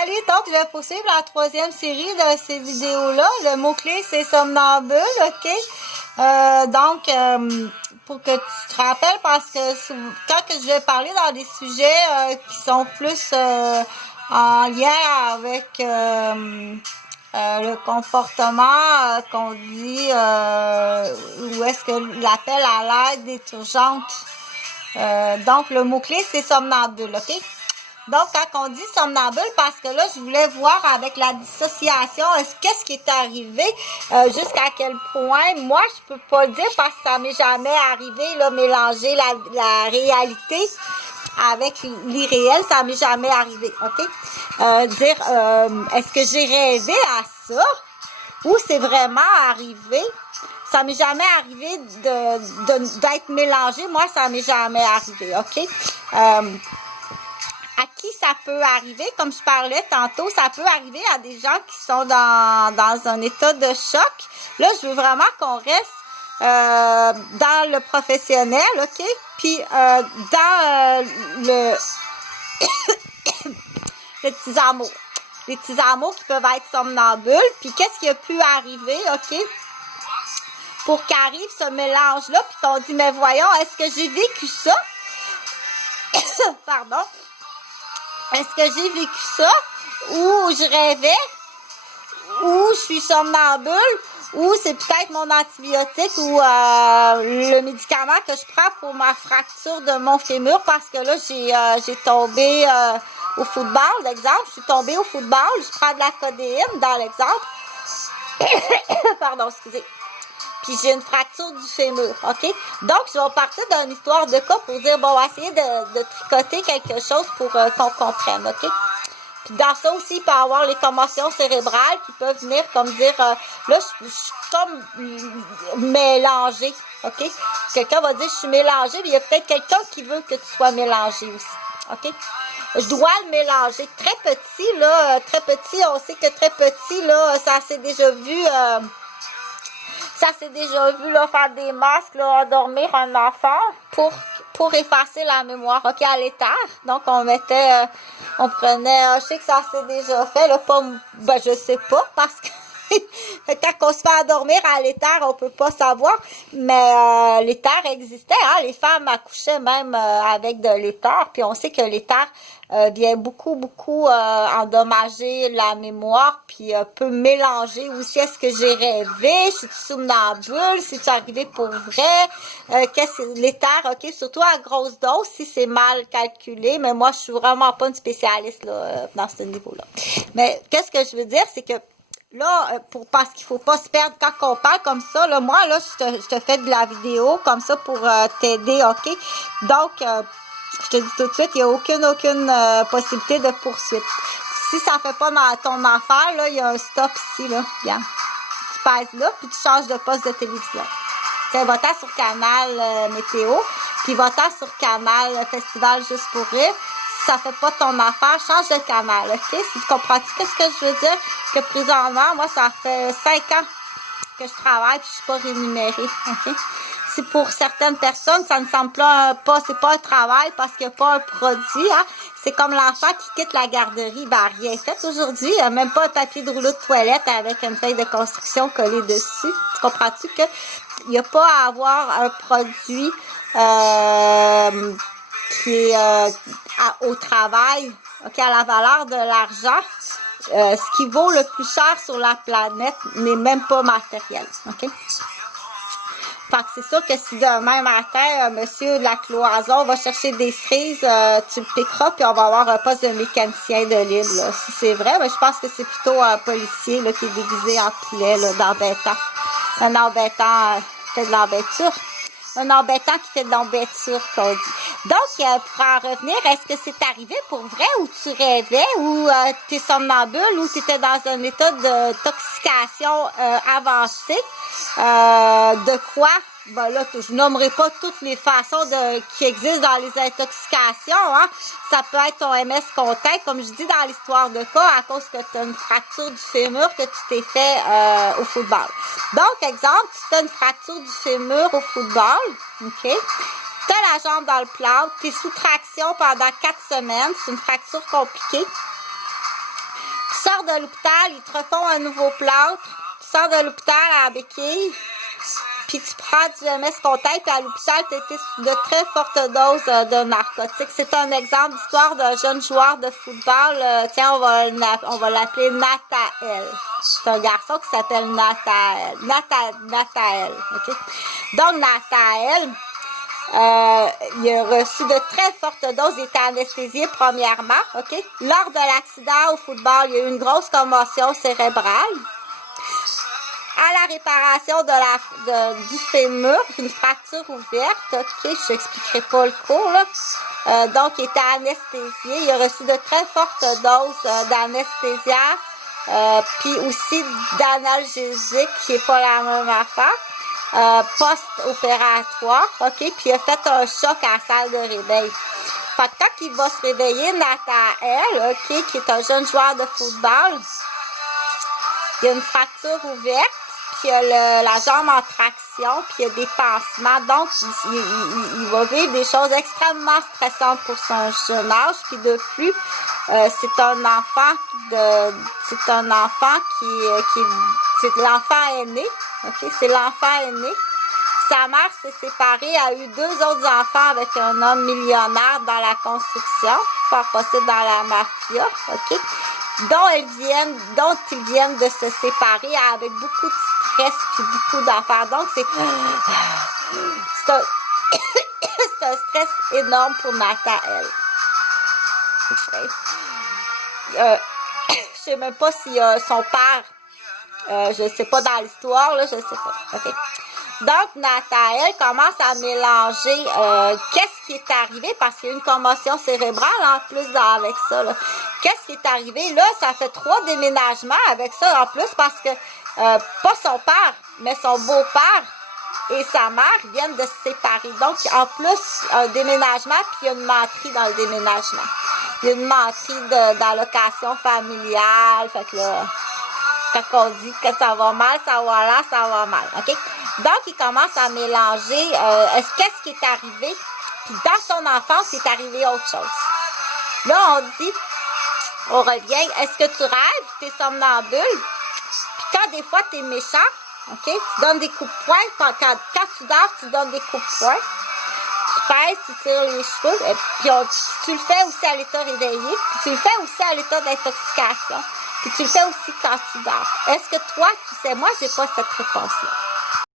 Salut, donc je vais poursuivre la troisième série de ces vidéos-là. Le mot-clé, c'est somnambule, ok? Pour que tu te rappelles, parce que quand que je vais parler dans des sujets qui sont plus en lien avec le comportement qu'on dit, ou est-ce que l'appel à l'aide est urgente. Donc, le mot-clé, c'est somnambule, ok? Donc, quand on dit somnambule, parce que là, je voulais voir avec la dissociation, qu'est-ce qui est arrivé, jusqu'à quel point, moi, je peux pas le dire parce que ça m'est jamais arrivé, là, mélanger la réalité avec l'irréel, ça m'est jamais arrivé, ok? Est-ce que j'ai rêvé à ça ou c'est vraiment arrivé? Ça m'est jamais arrivé d'être mélangé, moi, ça m'est jamais arrivé, ok? À qui ça peut arriver, comme je parlais tantôt, ça peut arriver à des gens qui sont dans un état de choc. Là, je veux vraiment qu'on reste dans le professionnel, ok? Puis dans le les petits amours. Les petits amours qui peuvent être somnambules. Puis qu'est-ce qui a pu arriver, ok? Pour qu'arrive ce mélange-là, puis qu'on dit, mais voyons, est-ce que j'ai vécu ça? Pardon. Est-ce que j'ai vécu ça, ou je rêvais, ou je suis somnambule, ou c'est peut-être mon antibiotique ou le médicament que je prends pour ma fracture de mon fémur, parce que là, j'ai tombé au football, l'exemple. Je suis tombée au football, je prends de la codéine dans l'exemple. Pardon, excusez. Puis j'ai une fracture du fémur, ok? Donc, je vais partir d'une histoire de cas pour dire, bon, on va essayer de tricoter quelque chose pour qu'on comprenne, ok? Puis dans ça aussi, il peut y avoir les commotions cérébrales qui peuvent venir comme dire, là, je suis comme mélangée, ok? Quelqu'un va dire, je suis mélangée, mais il y a peut-être quelqu'un qui veut que tu sois mélangée aussi, ok? Je dois le mélanger. Très petit, là, on sait que très petit, là, ça s'est déjà vu... là, faire des masques, là, endormir un enfant pour effacer la mémoire, ok, à l'éther. Donc, on prenait, je sais que ça s'est déjà fait, là, je sais pas, parce que quand on se fait endormir à l'éther, on peut pas savoir, mais l'éther existait, hein, les femmes accouchaient même avec de l'éther, puis on sait que l'éther vient beaucoup endommager la mémoire, puis peut mélanger aussi est-ce que j'ai rêvé, je suis somnambule, c'est arrivé pour vrai, qu'est-ce que l'éther, ok, surtout à grosse dose si c'est mal calculé, mais moi je suis vraiment pas une spécialiste là dans ce niveau-là. Mais qu'est-ce que je veux dire, c'est que là, parce qu'il faut pas se perdre quand on parle comme ça, là, moi, là, je te fais de la vidéo comme ça pour t'aider, ok? Donc, je te dis tout de suite, il n'y a aucune possibilité de poursuite. Si ça fait pas dans ton affaire, là, il y a un stop ici, là, regarde. Tu pèses là, puis tu changes de poste de télévision. Tiens, va-t'en sur Canal Météo, puis va-t'en sur Canal Festival Juste pour rire. Si ça fait pas ton affaire, change de canal, ok? Si tu comprends-tu qu'est-ce que je veux dire? Que présentement, moi, ça fait 5 ans que je travaille puis je suis pas rémunérée, ok? Si pour certaines personnes, ça ne semble pas, c'est pas un travail parce qu'il n'y a pas un produit, hein? C'est comme l'enfant qui quitte la garderie, ben rien fait aujourd'hui, même pas un papier de rouleau de toilette avec une feuille de construction collée dessus. Tu comprends-tu que il n'y a pas à avoir un produit, qui est au travail, ok, à la valeur de l'argent, ce qui vaut le plus cher sur la planète n'est même pas matériel, ok? Fait que c'est sûr que si demain matin, monsieur de la cloison va chercher des cerises, tu le piqueras, puis on va avoir un poste de mécanicien de l'île, là. Si c'est vrai, mais je pense que c'est plutôt un policier, là, qui est déguisé en poulet, là, d'embêtant. Un embêtant, fait de l'embêture. Un embêtant qui fait de l'embêture, qu'on dit. Donc, pour en revenir, est-ce que c'est arrivé pour vrai, ou tu rêvais, ou tu es somnambule, ou tu étais dans un état de toxication avancée? De quoi? Ben là, je nommerai pas toutes les façons qui existent dans les intoxications, hein. Ça peut être ton MS contact, comme je dis dans l'histoire de cas, à cause que tu as une fracture du fémur que tu t'es fait au football. Donc, exemple, tu as une fracture du fémur au football, ok? Tu as la jambe dans le plâtre, tu es sous traction pendant 4 semaines, c'est une fracture compliquée. sors de l'hôpital, ils te refont un nouveau plâtre. Tu sors de l'hôpital à béquille. Puis tu prends du MS Contact, puis à l'hôpital, tu étais sous de très fortes doses de narcotiques. C'est un exemple d'histoire d'un jeune joueur de football. Tiens, on va l'appeler Nathael. C'est un garçon qui s'appelle Nathael. Nathael, OK? Donc, Nathael, il a reçu de très fortes doses. Il était anesthésié premièrement, OK? Lors de l'accident au football, il y a eu une grosse commotion cérébrale. À la réparation du fémur, une fracture ouverte, OK, je n'expliquerai pas le cours, là. Donc, il était anesthésié. Il a reçu de très fortes doses d'anesthésia, puis aussi d'analgésique, qui n'est pas la même affaire, post-opératoire, OK, puis il a fait un choc à la salle de réveil. Fait que quand il va se réveiller, Nathael, OK, qui est un jeune joueur de football, il y a une fracture ouverte, puis il y a la jambe en traction, puis il y a des pansements. Donc, il va vivre des choses extrêmement stressantes pour son jeune âge. Puis de plus, c'est un enfant c'est l'enfant aîné. OK? C'est l'enfant aîné. Sa mère s'est séparée, a eu 2 autres enfants avec un homme millionnaire dans la construction, fort possible dans la mafia. OK? Dont ils viennent de se séparer avec beaucoup de stress puis beaucoup d'affaires. Donc, c'est un stress énorme pour Nathael. Okay. Je sais même pas si son père, je sais pas dans l'histoire, là, je sais pas. OK. Donc, Nathael commence à mélanger qu'est-ce qui est arrivé, parce qu'il y a une commotion cérébrale en plus avec ça. Qu'est-ce qui est arrivé? Là, ça fait 3 déménagements avec ça en plus, parce que pas son père, mais son beau-père et sa mère viennent de se séparer. Donc, en plus, un déménagement, puis il y a une menterie dans le déménagement. Il y a une menterie d'allocation familiale. Fait que là, quand on dit que ça va mal, ça va mal. OK? Donc, il commence à mélanger qu'est-ce qui est arrivé. Puis dans son enfance, il est arrivé autre chose. Là, on revient. Est-ce que tu rêves? Tu es somnambule? Puis quand des fois, tu es méchant, OK? Tu donnes des coups de poing. Quand tu dors, tu donnes des coups de poing. Tu pèses, tu tires les cheveux. Et puis tu le fais aussi à l'état réveillé. Puis tu le fais aussi à l'état d'intoxication. Puis tu le fais aussi quand tu dors. Est-ce que toi, tu sais, moi, j'ai pas cette réponse-là.